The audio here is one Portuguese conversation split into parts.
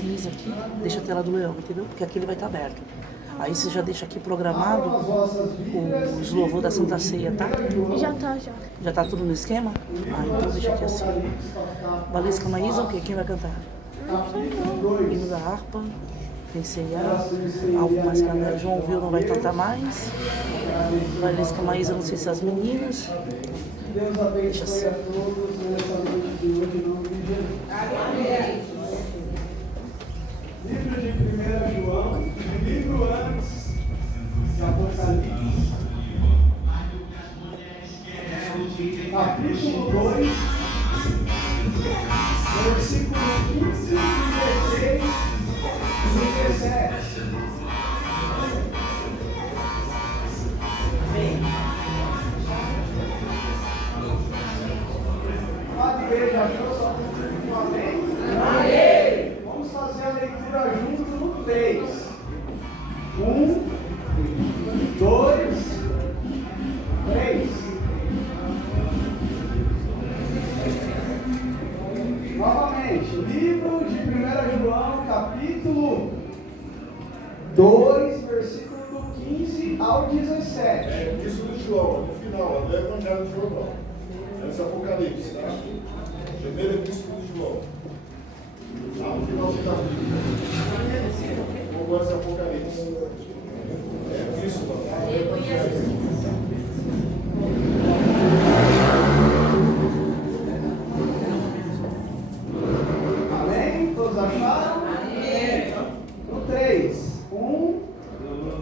esse mês aqui, deixa a tela do leão, entendeu? Porque aqui ele vai estar aberto. Aí você já deixa aqui programado os louvor da Santa Ceia, tá? Já tá, já. Já tá tudo no esquema? Ah, então deixa aqui assim. Valesca Maísa, o quê? Quem vai cantar? Hino da harpa, tem ceia, algo mais canela. João Vil não vai cantar mais. Valesca Maísa, não sei se as meninas. Deixa assim. Livro de 1 João, livro antes de Apocalipse, capítulo 2, versículo 15, 16 e 17. A igreja achou só um amém? Amém! Vamos fazer a leitura junto no 3. 1, 2, 3. Novamente, livro de 1 João, capítulo 2, versículo do 15 ao 17. É isso do João, no final, do Evangelho de João. Esse é Apocalipse, tá? Primeira epístola de João. Lá no final do capítulo. Como esse Apocalipse? É epístola, tá? Amém? Todos acharam? Amém. No 3. 1,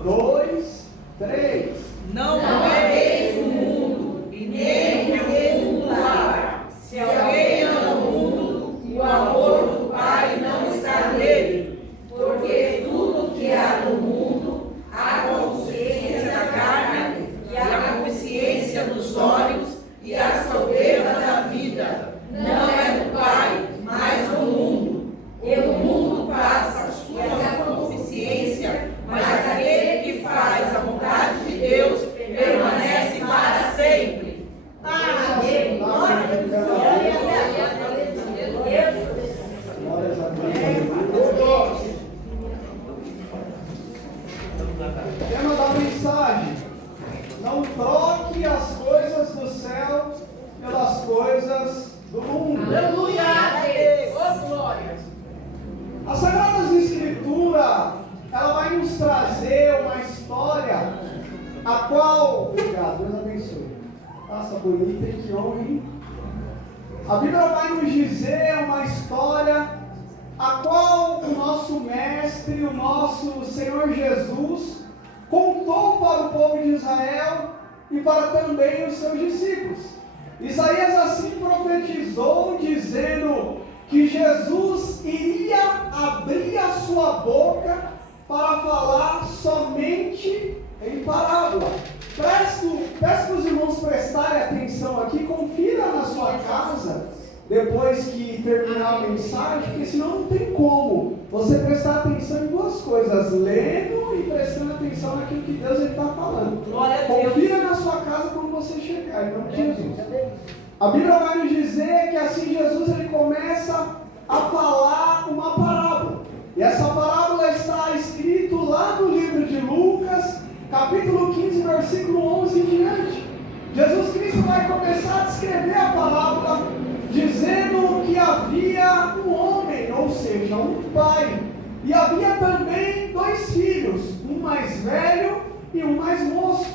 2, 3. Não ameis o mundo, e nem o que o mundo ama. Se alguém ama o mundo, o amor do Pai não está nele. Porque tudo que há no mundo, a consciência da carne, e a consciência dos olhos, e a soberba da vida, não é do Pai, mas do mundo. E o mundo passa, sua consciência, mas aquele que faz a vontade de Deus permanece para sempre. Amém. Glórias a Deus. Tema da mensagem: não troque as coisas do céu pelas coisas do mundo. Aleluia a Deus. Oh, glória. A Sagrada Escritura, ela vai nos trazer uma história a qual, obrigado, Deus abençoe. Nossa, bonita e que honre. A Bíblia vai nos dizer uma história a qual o nosso mestre, o nosso Senhor Jesus, contou para o povo de Israel e para também os seus discípulos. Isaías assim profetizou, dizendo que Jesus iria abrir a sua boca para falar somente em parábola. Peço para os irmãos prestarem atenção aqui, confira na sua casa, depois que terminar a mensagem, porque senão não tem como você prestar atenção em duas coisas, lendo e prestando atenção naquilo que Deus está falando. Glória a Deus. Confira na sua casa quando você chegar, em nome de Jesus. A Bíblia vai nos dizer que assim Jesus ele começa a falar uma parábola. E essa parábola está escrita lá no livro de Lucas, capítulo 15, versículo 11 em diante. Jesus Cristo vai começar a descrever a parábola, dizendo que havia um homem, ou seja, um pai, e havia também dois filhos, um mais velho e um mais moço.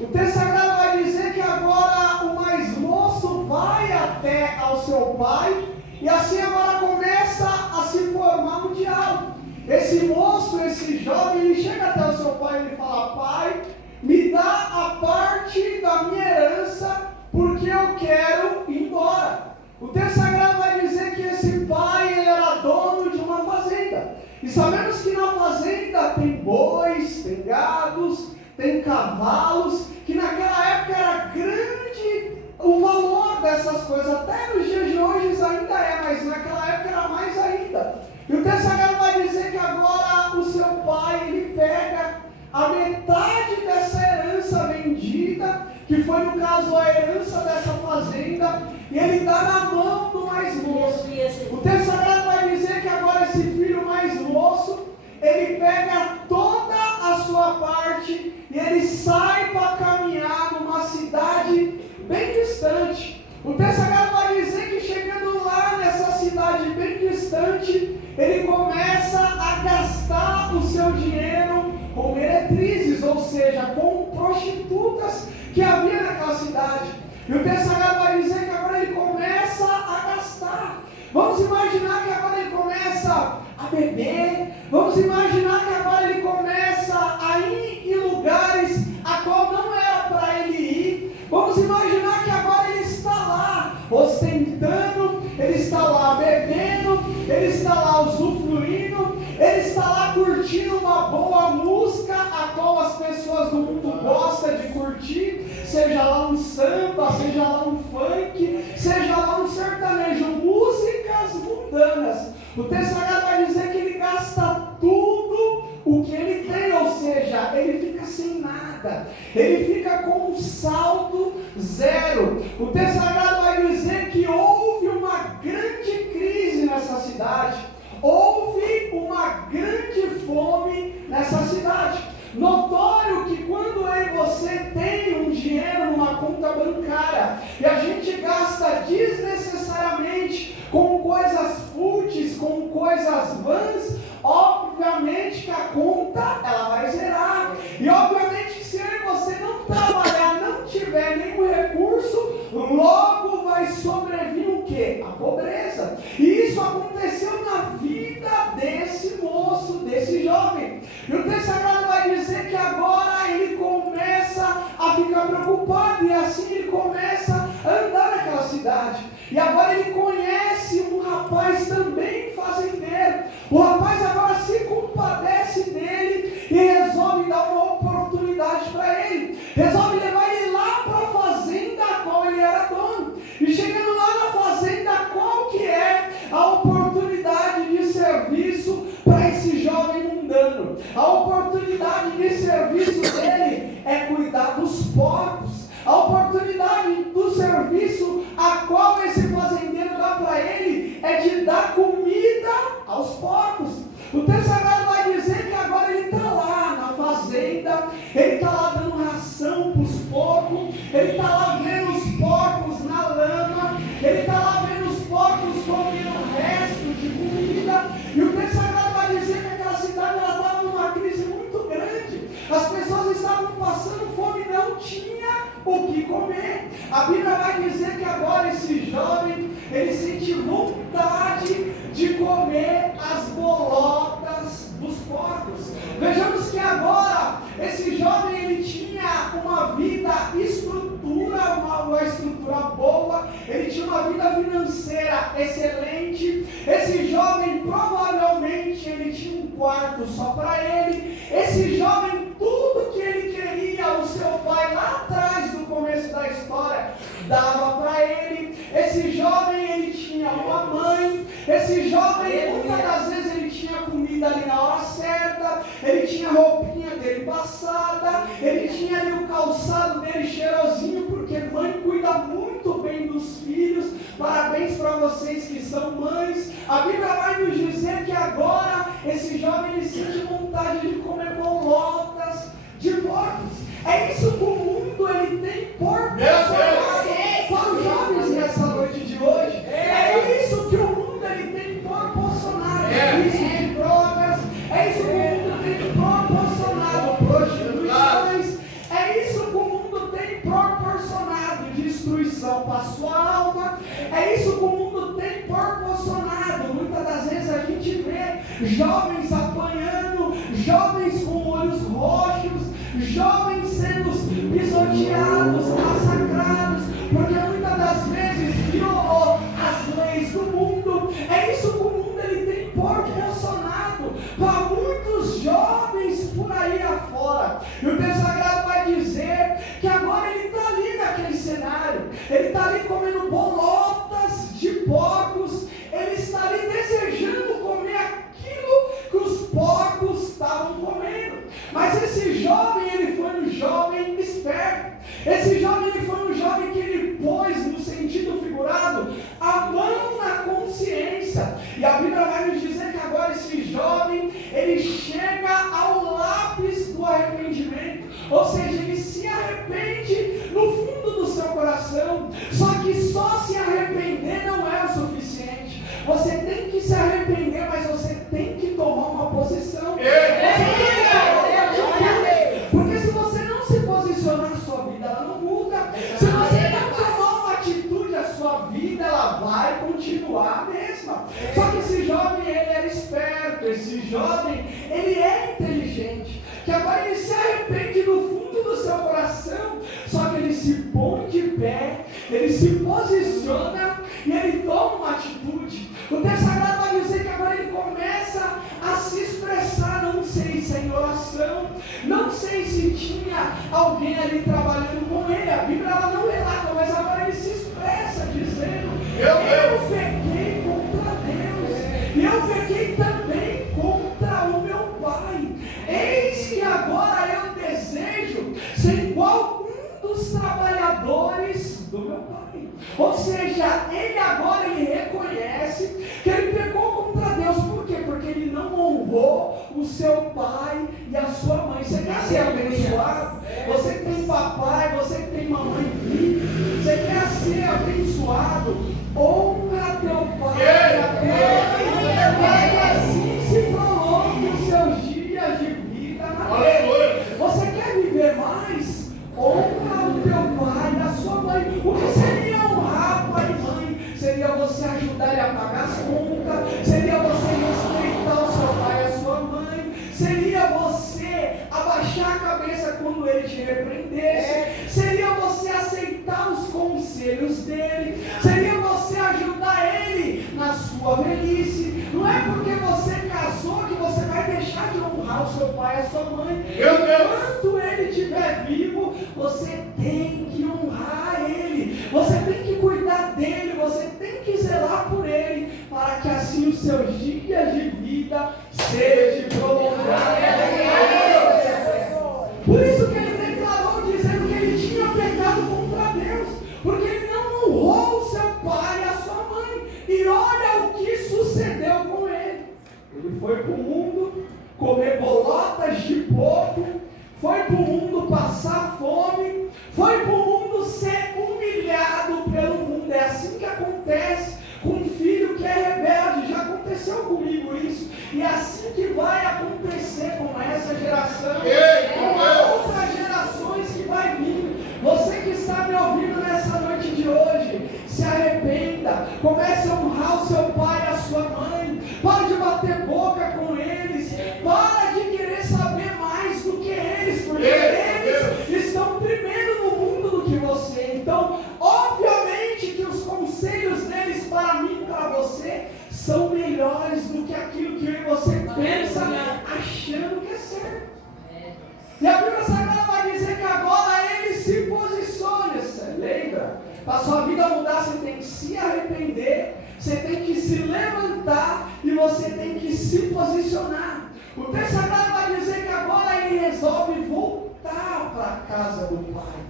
O texto sagrado vai dizer que agora o mais moço vai até ao seu pai, e assim agora começa a se formar um diálogo. Esse moço, esse jovem, ele chega até o seu pai e ele fala: pai, me dá a parte da minha herança, porque eu quero ir embora. O texto sagrado vai dizer que esse pai ele era dono de uma fazenda. E sabemos que na fazenda tem bois, tem gados, tem cavalos, que naquela época era grande o valor dessas coisas. Até nos dias de hoje ainda é, mas naquela época era mais ainda. E o texto sagrado vai dizer que agora o seu pai ele pega a metade dessa herança vendida, que foi no caso a herança dessa fazenda, e ele dá na mão do mais moço. O texto sagrado vai dizer que agora esse filho mais pega toda a sua parte e ele sai para caminhar numa cidade bem distante. O texto sagrado vai dizer que chegando lá nessa cidade bem distante, ele começa a gastar o seu dinheiro com meretrizes, ou seja, com prostitutas que havia naquela cidade. E o texto sagrado vai dizer que agora ele começa a gastar. Vamos imaginar que agora ele começa a beber. Vamos imaginar que agora ele começa a ir em lugares a qual não era para ele ir. Vamos imaginar que agora ele está lá ostentando, ele está lá bebendo, ele está lá usufruindo, ele está lá curtindo uma boa música a qual as pessoas do mundo gostam de curtir, seja lá um samba, seja lá um funk, seja lá um sertanejo, músicas mundanas. O texto sagrado vai dizer que ele gasta tudo o que ele tem, ou seja, ele fica sem nada, ele fica com um saldo zero. O texto sagrado vai dizer que houve uma grande crise nessa cidade, houve uma grande fome nessa cidade. Notório que quando eu e você tem um dinheiro numa conta bancária e a gente gasta desnecessariamente com coisas fúteis, com coisas vãs, obviamente que a conta ela vai zerar. E obviamente que se eu e você não trabalhar, não tiver nenhum recurso, logo vai sobrevir o quê? A pobreza. E isso aconteceu na vida desse moço, desse jovem. E o texto sagrado vai dizer que agora ele começa a ficar preocupado e assim ele começa a andar naquela cidade. E agora ele conhece um rapaz também fazendeiro. O rapaz agora se compadece dele e resolve dar uma oportunidade para ele. Resolve levar ele lá para a fazenda a qual ele era dono. E chegando lá na fazenda, qual que é a oportunidade de serviço para esse jovem mundano? A oportunidade de serviço dele é cuidar dos porcos. A oportunidade do serviço a qual esse fazendeiro dá para ele é de dar comida aos porcos. O texto sagrado vai dizer que agora ele está lá na fazenda, ele está lá dando ração para os porcos, ele está lá vendo os porcos na lama, ele está lá vendo os porcos comendo o resto de comida. E o texto sagrado vai dizer que aquela cidade estava numa crise muito grande. As pessoas estavam passando fome e não tinha o que comer. A Bíblia vai dizer que agora esse jovem, ele sente vontade de comer as bolotas dos porcos. Vejamos que agora esse jovem, ele tinha uma vida uma estrutura boa, ele tinha uma vida financeira excelente. Esse jovem provavelmente ele tinha um quarto só para ele. Esse jovem, tudo que ele queria, o seu pai lá atrás no começo da história dava para ele. Esse jovem, ele tinha uma mãe. Esse jovem, muitas das vezes ele tinha comida ali na hora certa, ele tinha a roupinha dele passada, ele tinha ali o calçado dele cheirosinho, porque mãe cuida muito bem dos filhos. Parabéns para vocês que são mães. A Bíblia vai nos dizer que agora esse jovem, ele sente vontade de comer bolotas de porcos. É isso que o mundo ele tem proporcionado para os jovens nessa noite de hoje. É isso que o mundo ele tem proporcionado. Vício de drogas. É isso que o mundo tem proporcionado. Prostituições. É isso que o mundo tem proporcionado. Destruição para a sua alma. É isso que o mundo tem proporcionado. Muitas das vezes a gente vê jovens apanhando, jovens com olhos roxos, jovens sendo pisoteados, massacrados, porque muitas das vezes violou as leis do mundo. É isso que o mundo ele tem proporcionado para muitos jovens por aí afora. E o texto sagrado vai dizer que agora ele está ali naquele cenário, ele está ali comendo bolotas de porcos, ele está ali desejando comer aquilo que os porcos estavam comendo. Mas esse jovem, ele foi um jovem esperto. Esse jovem, ele foi um jovem que ele pôs, no sentido figurado, a mão na consciência. E a Bíblia vai nos dizer que agora esse jovem, ele chega ao lápis do arrependimento, ou seja, ele se arrepende no fundo do seu coração. Só que só se arrepender não é o suficiente. Você tem que se arrepender, mas você tem que tomar uma posição. Porque se você não se posicionar, a sua vida ela não muda. Se você não tomar uma atitude, a sua vida ela vai continuar a mesma. Só que esse jovem, ele era esperto, esse jovem, ele é inteligente, que agora ele se arrepende no fundo do seu coração, só que ele se põe de pé, ele se posiciona e ele toma uma atitude. O texto sagrado vai dizer que agora ele começa a se expressar, não sei se é em oração, não sei se tinha alguém ali trabalhando com ele, a Bíblia ela não relata, mas agora ele se expressa dizendo: eu pequei contra Deus, e eu pequei também contra o meu Pai. Eis que agora eu desejo ser igual um dos trabalhadores do meu Pai. Ou seja, ele agora ele reconhece que ele pecou contra Deus. Por quê? Porque ele não honrou o seu pai e a sua mãe. Você quer ser abençoado? Você que tem papai, você que tem mamãe viva, você quer ser abençoado? Honra teu pai e a tua mãe, para que assim se prolongue os seus dias de vida na terra. Você quer viver mais? Honra o teu pai e a sua mãe. O que seria honrar pai e mãe? Seria você ajudar ele a pagar as contas, seria você respeitar o seu pai e a sua mãe, seria você abaixar a cabeça quando ele te repreendesse, seria você aceitar os conselhos dele, seria você ajudar ele na sua velhice. Não é porque você casou que você vai deixar de honrar o seu pai e a sua mãe. Enquanto ele estiver vivo, você tem que honrar ele, você tem que cuidar dele, você tem que zelar por ele, para que assim os seus dias de vida sejam prolongados. Por isso que ele declarou, dizendo que ele tinha pecado contra Deus, porque ele não honrou o seu pai e a sua mãe. E olha o que sucedeu com ele. Ele foi para o mundo comer bolotas de porco, foi para o mundo passar fome, foi para o mundo ser humilhado pelo mundo. É assim que acontece com um filho que é rebelde. Já aconteceu comigo isso, e é assim que vai acontecer com essa geração, com outras gerações que vai vir. Você que está me ouvindo nessa noite de hoje, se arrependa, comece a honrar o seu pai e a sua mãe, para de bater boca com eles, para de querer saber mais do que eles, porque eles estão primeiro no mundo do que você. Então, obviamente que os conselhos deles para mim e para você são melhores do que aquilo que você pensa, achando que é certo. E a Bíblia Sagrada vai dizer que agora ele se posiciona. Lembra? Para a sua vida mudar, você tem que se arrepender, você tem que se levantar e você tem que se posicionar. O texto sagrado vai dizer que agora ele resolve voltar para a casa do Pai.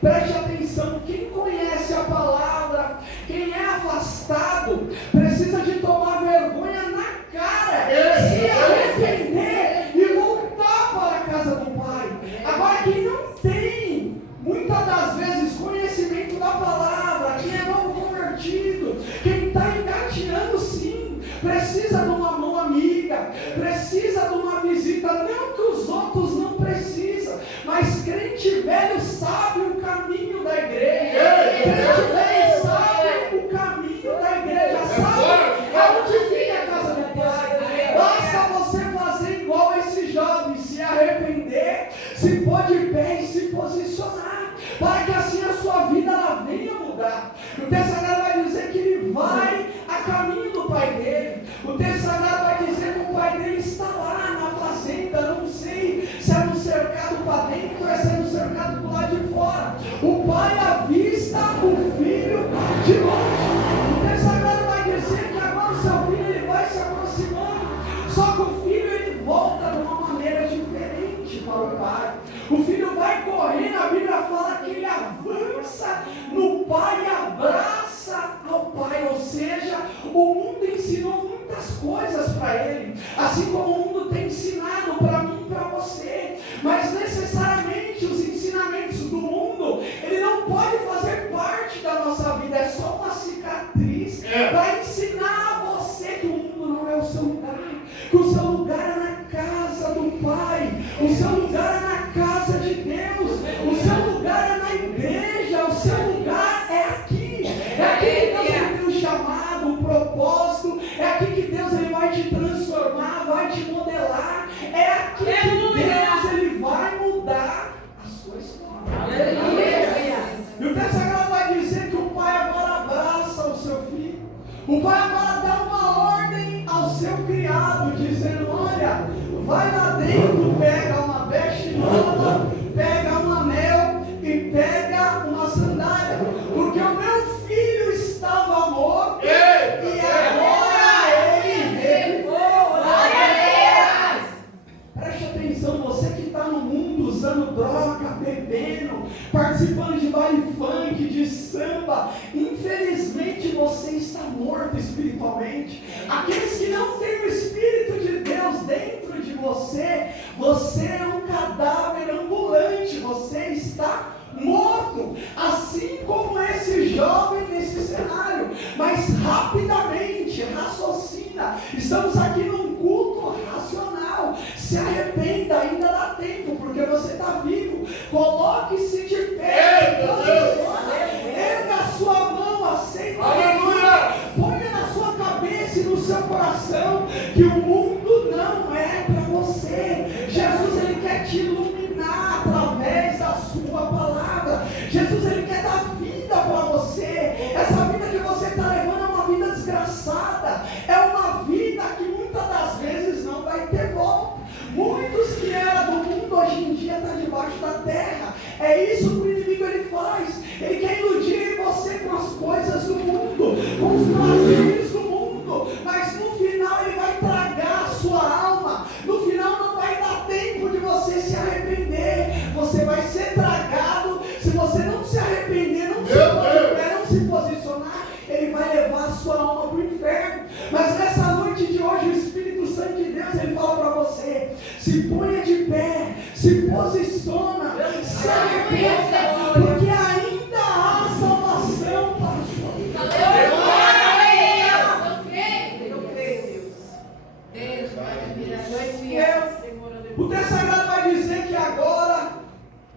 Preste atenção, quem conhece a palavra, quem é afastado, precisa de tomar vergonha na cara, se arrepender e voltar para a casa do Pai. Agora, quem não tem, muitas das vezes, conhecimento da palavra, quem é novo convertido, quem está engatinhando sim, precisa de uma mão amiga, precisa de uma visita, não que os outros não precisam, mas crente velho sabe o caminho da igreja, crente velho sabe o caminho da igreja, sabe aonde fica a casa do Pai. Basta você fazer igual esse jovem, se arrepender, se pôr de pé e se posicionar, para que assim a sua vida ela venha mudar. O texto sagrado vai dizer que ele vai a caminho do pai dele. O texto sagrado vai dizer que o pai dele está lá na fazenda, não sei se é no cercado para dentro ou se é no cercado do lado de fora. O pai avista o filho de longe. O texto sagrado vai dizer que agora o seu filho ele vai se aproximando, só que o filho ele volta de uma maneira diferente para o pai. O filho vai correndo, a Bíblia fala que ele avança no pai e abraça ao pai, ou seja, o mundo ensinou muitas coisas para ele, assim como o mundo tem ensinado para mim e para você. Mas necessariamente os ensinamentos do mundo, ele não pode fazer parte da nossa vida, é só uma cicatriz para ensinar a você que o mundo não é o seu lugar, que o seu lugar é na casa do Pai, o seu lugar é na casa de Deus, o seu lugar é na igreja, o seu lugar é aqui. É aqui que Deus tem um chamado, um propósito, é aqui que Deus ele vai te transformar, vai te modelar, é aqui que Deus ele vai mudar a sua história. E o texto sagrado vai dizer que o Pai agora abraça o seu filho, o Pai agora dá uma ordem ao seu criado, dizendo: olha, vai lá dentro, pega uma veste nova, pega um anel e pega uma sandália, porque o meu filho estava morto e agora ele reviveu. Preste atenção, você que está no mundo usando droga, bebendo, participando de baile funk, de samba, infelizmente você está morto espiritualmente. Aqueles que não têm o Espírito de Deus dentro de você, você é um cadáver ambulante, você está morto, assim como esse jovem nesse cenário. Mas rapidamente, raciocina, estamos aqui num culto racional, se arrependa, ainda dá tempo, porque você está vivo, coloque-se de pé, erga a sua mão, aceita, aleluia, ponha na sua cabeça e no seu coração que o mundo não é para você. Jesus ele quer te iluminar através da sua palavra. Jesus ele quer dar vida para você. Essa vida que você está levando é uma vida desgraçada, é uma vida que muitas das vezes não vai ter volta. Muitos que eram do mundo hoje em dia estão debaixo da terra. É isso que o inimigo ele faz. Ele quer iludir você com as coisas do mundo, com os prazeres do mundo, mas no final ele vai tragar a sua alma. No final não vai dar tempo de você se arrepender. Você vai ser tragado. Se você não se arrepender, não se posicionar, ele vai levar a sua alma para o inferno. Mas nessa noite de hoje, o Espírito Santo de Deus, ele fala para você: se ponha de pé, se posiciona, se arrependa, porque ainda há salvação para a sua vida. O texto sagrado vai dizer que agora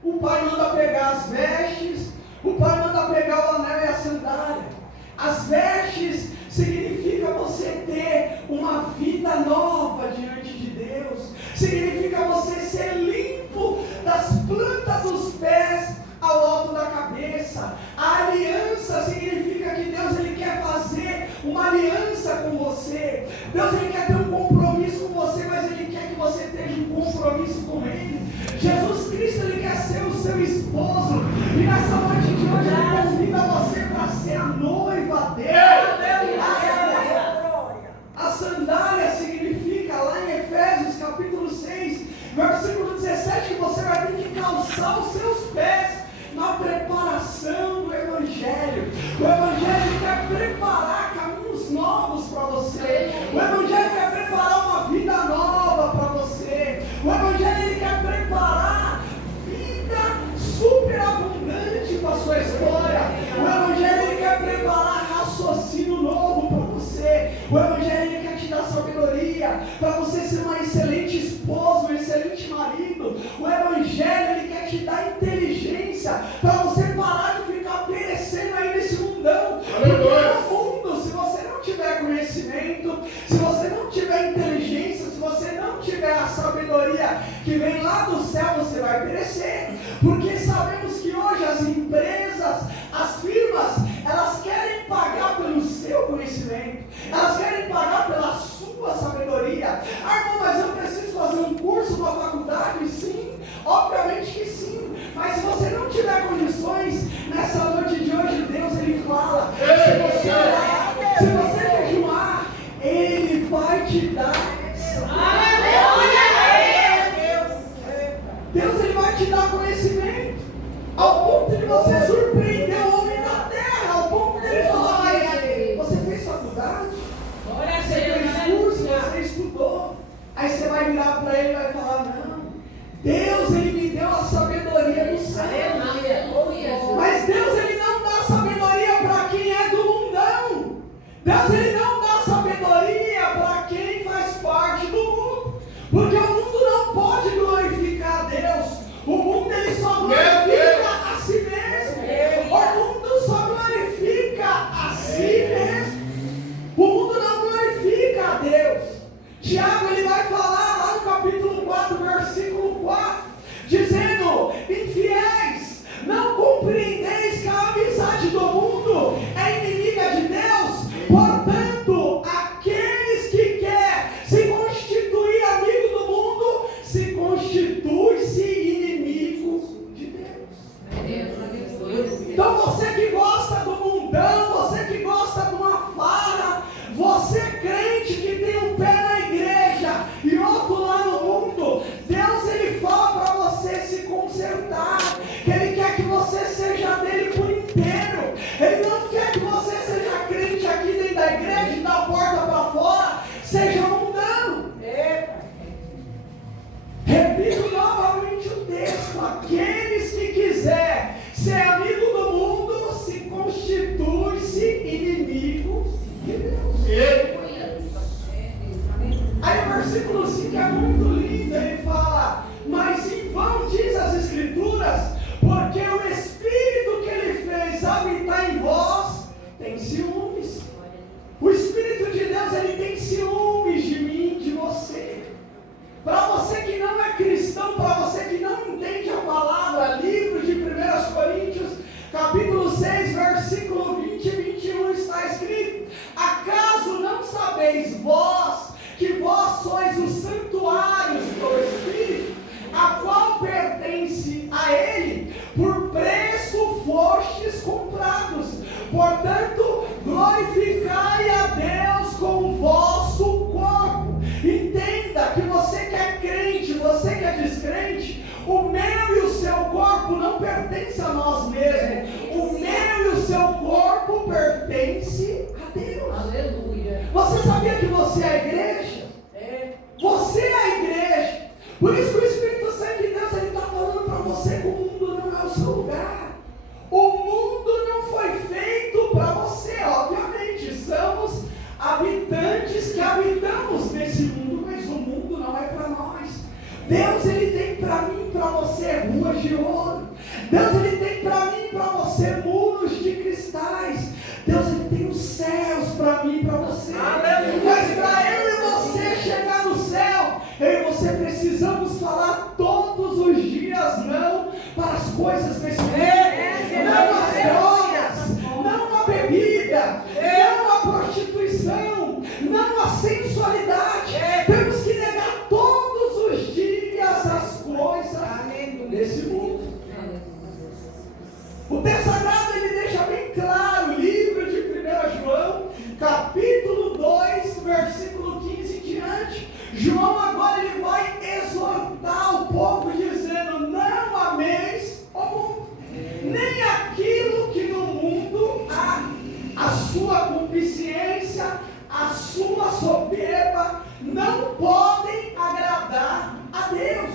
o Pai manda pegar as vestes, o Pai manda pegar o anel e a sandália. As vestes significa você ter uma vida nova diante de Deus, significa você ser limpo das plantas dos pés ao alto da cabeça. A aliança significa que Deus ele quer fazer uma aliança com você. Deus ele quer ter um compromisso com você, mas ele quer que você tenha um compromisso com ele. Jesus Cristo ele quer ser o seu esposo, e nessa noite de hoje ele convida você para ser a noiva dele. A sandália significa, lá em Efésios capítulo 6, versículo 17, que você vai ter que calçar os seus pés na preparação do Evangelho. O Evangelho quer preparar caminhos novos para você. O Evangelho quer preparar uma vida nova para você. O Evangelho ele quer preparar vida superabundante para a sua história. O Evangelho ele quer preparar raciocínio novo para você. O Evangelho ele quer te dar sabedoria para você ser uma excelente esposa, um excelente marido. O Evangelho ele quer te dar inteligência para você parar de ficar perecendo aí nesse mundão. Porque no mundo, se você não tiver conhecimento, se você não tiver inteligência, se você não tiver a sabedoria que vem lá do céu, você vai perecer. Porque sabemos que hoje as empresas, as firmas, elas querem pagar pelo seu conhecimento, elas querem pagar pela sua sabedoria. Ah, irmão, mas eu preciso fazer um curso, uma faculdade? Sim, obviamente que sim. Mas se você não tiver condições, nessa noite de hoje, Deus ele fala: se você orar, se você jejuar, ele vai te dar. Deus ele vai te dar conhecimento, ao ponto de você surpreender o homem da terra, ao ponto de ele falar: mas você fez faculdade? Você fez curso? Você vai virar para ele e vai falar, não, Deus, ele me deu a sabedoria do céu. Mas Deus, ele não dá sabedoria para quem é do mundão. Deus, ele não dá sabedoria para quem faz parte do mundo. Porque o mundo não pode glorificar a Deus. O mundo, ele só glorifica a si mesmo. O mundo só glorifica a si mesmo. O mundo não glorifica a Deus. Tiago, ele vai falar lá no capítulo 4, versículo 4, dizendo, infiéis, não compreendeis que a amizade do mundo é inimiga de Deus? Portanto, aqueles que querem se constituir amigo do mundo, se constitui-se inimigo de Deus. Então você que gosta do mundão, você que gosta de uma farra, você crente que tem um pé na igreja e outro lá no mundo, Deus, ele fala para você se consertar, que ele quer que você seja dele por inteiro. Ele não quer que você seja crente aqui dentro da igreja e da porta para fora, seja mundano. Repito novamente o texto, aqueles que quiser ser amigo do mundo, se constitui-se inimigo de Deus. Aí o versículo 5 é muito lindo, ele fala, mas em vão diz as Escrituras, porque o Espírito que ele fez habitar em vós tem ciúmes. O Espírito de Deus, ele tem ciúmes de mim, de você. Para você que não é cristão, para você que não entende a palavra, livro de 1 Coríntios, capítulo 6, versículo 20 e 21 está escrito, acaso não sabeis vós, que vós sois os santuários do Espírito, a qual pertence a Ele, por preço fostes comprados. Portanto, glorificai a Deus com o vosso corpo. Entenda que você que é crente, você que é descrente, o meu e o seu corpo não pertence a nós mesmos. O meu e o seu corpo pertence a Deus. Aleluia. Você sabia que você é a igreja? Você é a igreja. Por isso que o Espírito Santo de Deus, ele está falando para você que o mundo não é o seu lugar. O mundo não foi feito para você. Obviamente, somos habitantes que habitamos nesse mundo, mas o mundo não é para nós. Deus, ele tem para mim e para você ruas de ouro. Deus, ele tem para mim e para você muros de cristais. Deus, ele tem os céus para mim e para você. Aleluia. Mas para eu e você chegar no céu, eu e você precisamos falar todos os dias não para as coisas desse mundo. Não às drogas, não à bebida, não à prostituição, não à sensualidade. Temos que negar todos os dias as coisas desse mundo. O texto sagrado, ele deixa bem claro, livro de 1 João, capítulo 2, versículo 15 em diante. João agora ele vai exortar o povo dizendo, não ameis o mundo, nem aquilo que no mundo há. A sua concupiscência, a sua soberba não podem agradar a Deus.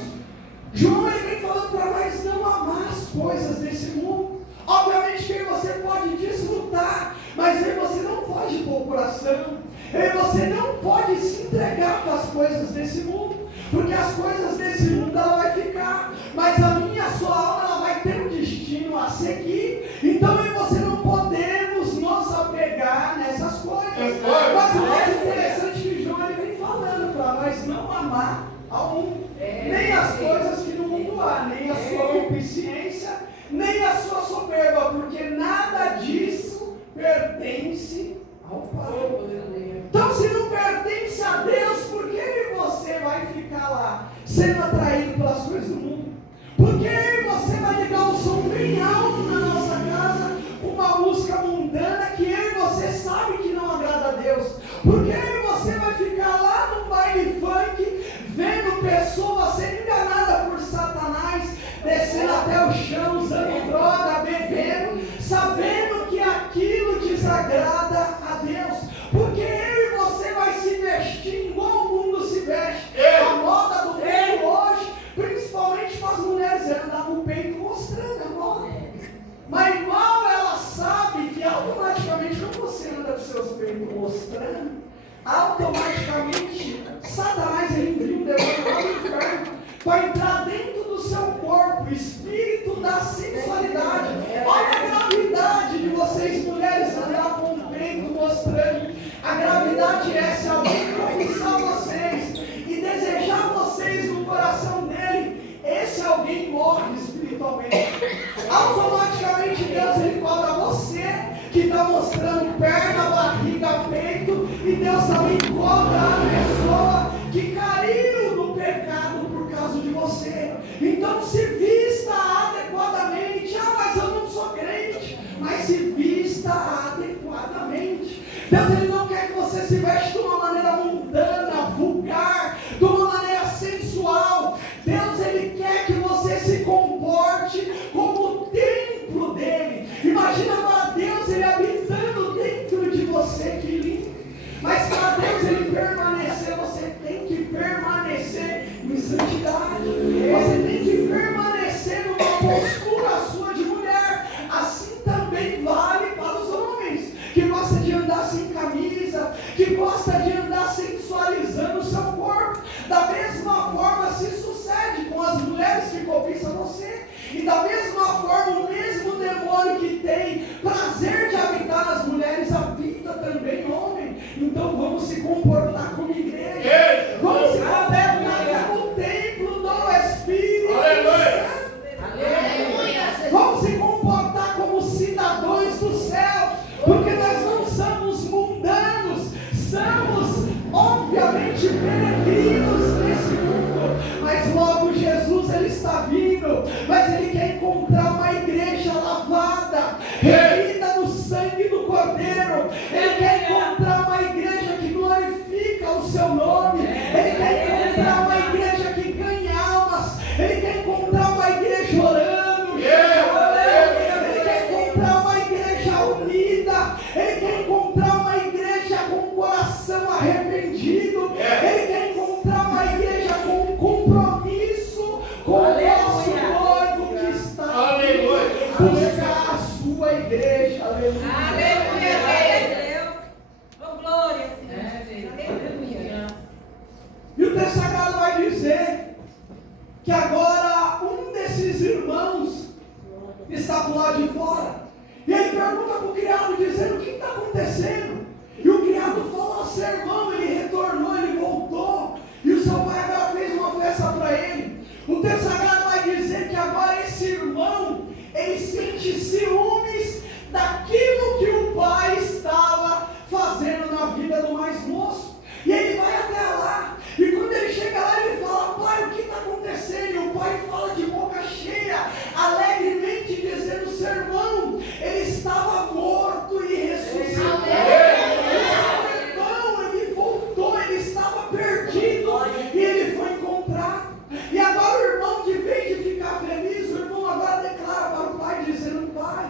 João ele vem falando para nós não amar as coisas desse mundo. Obviamente que você pode desfrutar, mas aí você não pode pôr o coração, aí você não pode se entregar para as coisas desse mundo, porque as coisas desse mundo ela vai ficar, mas a minha, a sua alma ela vai ter um destino a seguir. Então eu e você não podemos nos apegar nessas coisas. Mas o mais interessante que João ele vem falando para nós não amar ao mundo, nem as coisas que no mundo há, nem a sua concupiscência, nem a sua soberba, porque nada disso pertence ao Pai. Então, se não pertence a Deus, por que você vai ficar lá sendo atraído seu nome. Ele quer encontrar uma igreja que ganha almas. Ele quer encontrar uma igreja orando. Ele quer encontrar uma igreja unida. Ele quer encontrar uma igreja com o coração arrependido. Ele quer encontrar uma igreja com um compromisso com o nosso noivo que está buscar a sua igreja. Aleluia. E o texto sagrado vai dizer que agora um desses irmãos está do lado de fora. E ele pergunta para o criado, dizendo: o que está acontecendo? E o criado falou: sermão, ele retornou, ele voltou. E o seu pai agora fez uma festa para ele. O texto sagrado vai dizer que agora esse irmão, ele sente ciúmes daquilo que o pai estava fazendo na vida do mais moço. E ele vai até lá. E quando ele chega lá, ele fala: pai, o que está acontecendo? E o pai fala de boca cheia, alegremente, dizendo: sermão, ele estava morto e ressuscitou. O irmão, ele voltou, ele estava perdido e ele foi encontrado. E agora o irmão, de vez de ficar feliz, o irmão agora declara para o pai, dizendo: pai,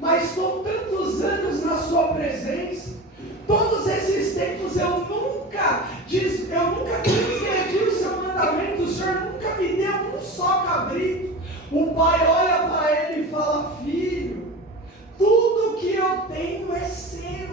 mas estou tantos anos na sua presença. Todos esses tempos eu nunca transgredi o seu mandamento, o Senhor nunca me deu um só cabrito. O pai olha para ele e fala: filho, tudo que eu tenho é seu.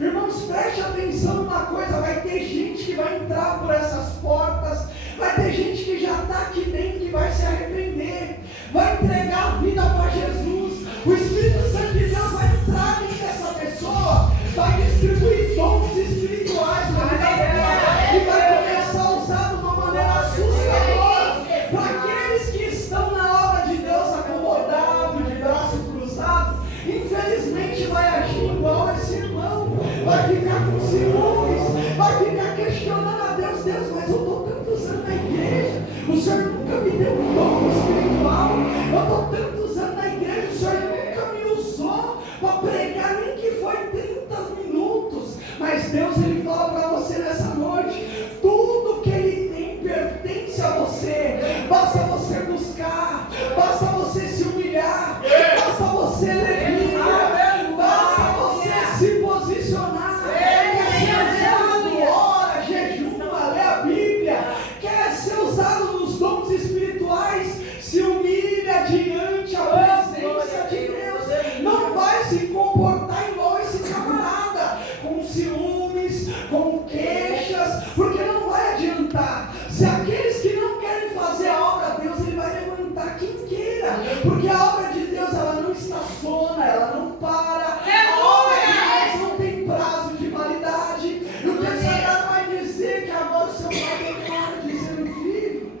Irmãos, preste atenção numa coisa: vai ter gente que vai entrar por essas portas, vai ter gente que já está aqui dentro que vai se arrepender, vai entregar a vida para Jesus. O Espírito Santo de Deus vai entrar dentro dessa pessoa, vai distribuir dons espirituais na vida dela e vai começar a usar de uma maneira assustadora para aqueles que estão na obra de Deus acomodados, de braços cruzados. Infelizmente vai agir igual a esse irmão, vai ficar com ciúmes, vai ficar questionando a Deus: Deus, mas eu estou tantos anos na igreja, o Senhor nunca me deu um dom espiritual, eu estou tantos anos na igreja, o Senhor nunca me usou para pregar, nem que foi 30 minutos. Mas Deus, ele fala para você nessa noite: tudo que ele tem pertence a você. Basta você buscar, basta você se humilhar, basta você ler Bíblia, basta você se posicionar. Quer ser usado, ora, jejuma, lê a Bíblia. Quer ser usado nos dons espirituais, se humilha diante a presença de Deus. Não vai se comportar igual esse camarada, com ciúmes, com queixas, porque não vai adiantar. Se aqueles que não querem fazer a obra de Deus, ele vai levantar quem queira, porque a obra de Deus, ela não estaciona, ela não para. A obra de Deus não tem prazo de validade. E o texto sagrado vai dizer que agora o seu pai declara, dizendo: filho,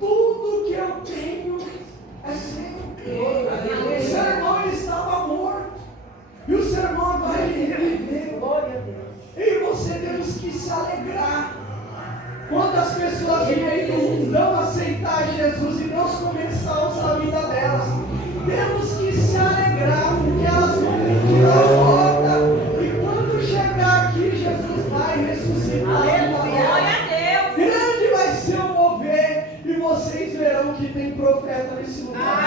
tudo que eu tenho é seu. O seu irmão, ele estava morto, e o seu irmão agora ele reviveu. Glória a Deus. E você temos que se alegrar. Quantas pessoas vêm aí no mundão aceitar Jesus e Deus começar a usar a vida delas? Temos que se alegrar, porque elas vão pedir a volta. E quando chegar aqui, Jesus vai ressuscitar. Glória a Deus. Grande vai ser o mover, e vocês verão que tem profeta nesse lugar.